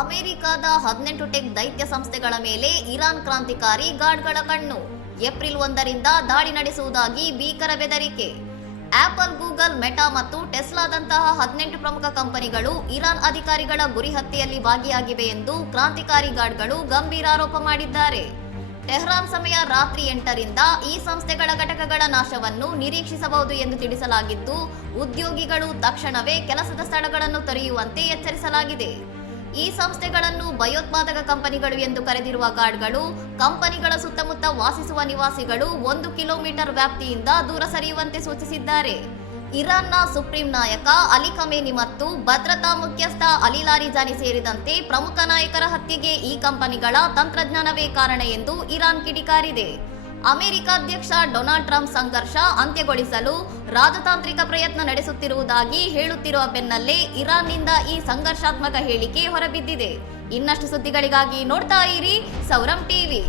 ಅಮೆರಿಕದ 18 ಟೆಕ್ ದೈತ್ಯ ಸಂಸ್ಥೆಗಳ ಮೇಲೆ ಇರಾನ್ ಕ್ರಾಂತಿಕಾರಿ ಗಾರ್ಡ್ಗಳ ಕಣ್ಣು. ಏಪ್ರಿಲ್ 1ರಿಂದ ದಾಳಿ ನಡೆಸುವುದಾಗಿ ಭೀಕರ ಬೆದರಿಕೆ. ಆಪಲ್, ಗೂಗಲ್, ಮೆಟಾ ಮತ್ತು ಟೆಸ್ಲಾದಂತಹ 18 ಪ್ರಮುಖ ಕಂಪನಿಗಳು ಇರಾನ್ ಅಧಿಕಾರಿಗಳ ಗುರಿ ಹತ್ಯೆಯಲ್ಲಿ ಭಾಗಿಯಾಗಿವೆ ಎಂದು ಕ್ರಾಂತಿಕಾರಿ ಗಾರ್ಡ್ಗಳು ಗಂಭೀರ ಆರೋಪ ಮಾಡಿದ್ದಾರೆ. ಟೆಹರಾನ್ ಸಮಯ ರಾತ್ರಿ 8ರಿಂದ ಈ ಸಂಸ್ಥೆಗಳ ಘಟಕಗಳ ನಾಶವನ್ನು ನಿರೀಕ್ಷಿಸಬಹುದು ಎಂದು ತಿಳಿಸಲಾಗಿದ್ದು, ಉದ್ಯೋಗಿಗಳು ತಕ್ಷಣವೇ ಕೆಲಸದ ಸ್ಥಳಗಳನ್ನು ತೊರೆಯುವಂತೆ ಎಚ್ಚರಿಸಲಾಗಿದೆ. ಈ ಸಂಸ್ಥೆಗಳನ್ನು ಭಯೋತ್ಪಾದಕ ಕಂಪನಿಗಳು ಎಂದು ಕರೆದಿರುವ ಗಾರ್ಡ್ಗಳು ಕಂಪನಿಗಳ ಸುತ್ತಮುತ್ತ ವಾಸಿಸುವ ನಿವಾಸಿಗಳು 1 ಕಿಲೋಮೀಟರ್ ವ್ಯಾಪ್ತಿಯಿಂದ ದೂರ ಸರಿಯುವಂತೆ ಸೂಚಿಸಿದ್ದಾರೆ. ಇರಾನ್ನ ಸುಪ್ರೀಂ ನಾಯಕ ಅಲಿ ಖಮೇನಿ ಮತ್ತು ಭದ್ರತಾ ಮುಖ್ಯಸ್ಥ ಅಲಿ ಲಾರಿಜಾನಿ ಸೇರಿದಂತೆ ಪ್ರಮುಖ ನಾಯಕರ ಹತ್ಯೆಗೆ ಈ ಕಂಪನಿಗಳ ತಂತ್ರಜ್ಞಾನವೇ ಕಾರಣ ಎಂದು ಇರಾನ್ ಕಿಡಿಕಾರಿದೆ. ಅಮೆರಿಕ ಅಧ್ಯಕ್ಷ ಡೊನಾಲ್ಡ್ ಟ್ರಂಪ್ ಸಂಘರ್ಷ ಅಂತ್ಯಗೊಳಿಸಲು ರಾಜತಾಂತ್ರಿಕ ಪ್ರಯತ್ನ ನಡೆಸುತ್ತಿರುವುದಾಗಿ ಹೇಳುತ್ತಿರುವ ಬೆನ್ನಲ್ಲೇ ಇರಾನ್ನಿಂದ ಈ ಸಂಘರ್ಷಾತ್ಮಕ ಹೇಳಿಕೆ ಹೊರಬಿದ್ದಿದೆ. ಇನ್ನಷ್ಟು ಸುದ್ದಿಗಳಿಗಾಗಿ ನೋಡ್ತಾ ಇರಿ ಸೌರಂ ಟಿವಿ.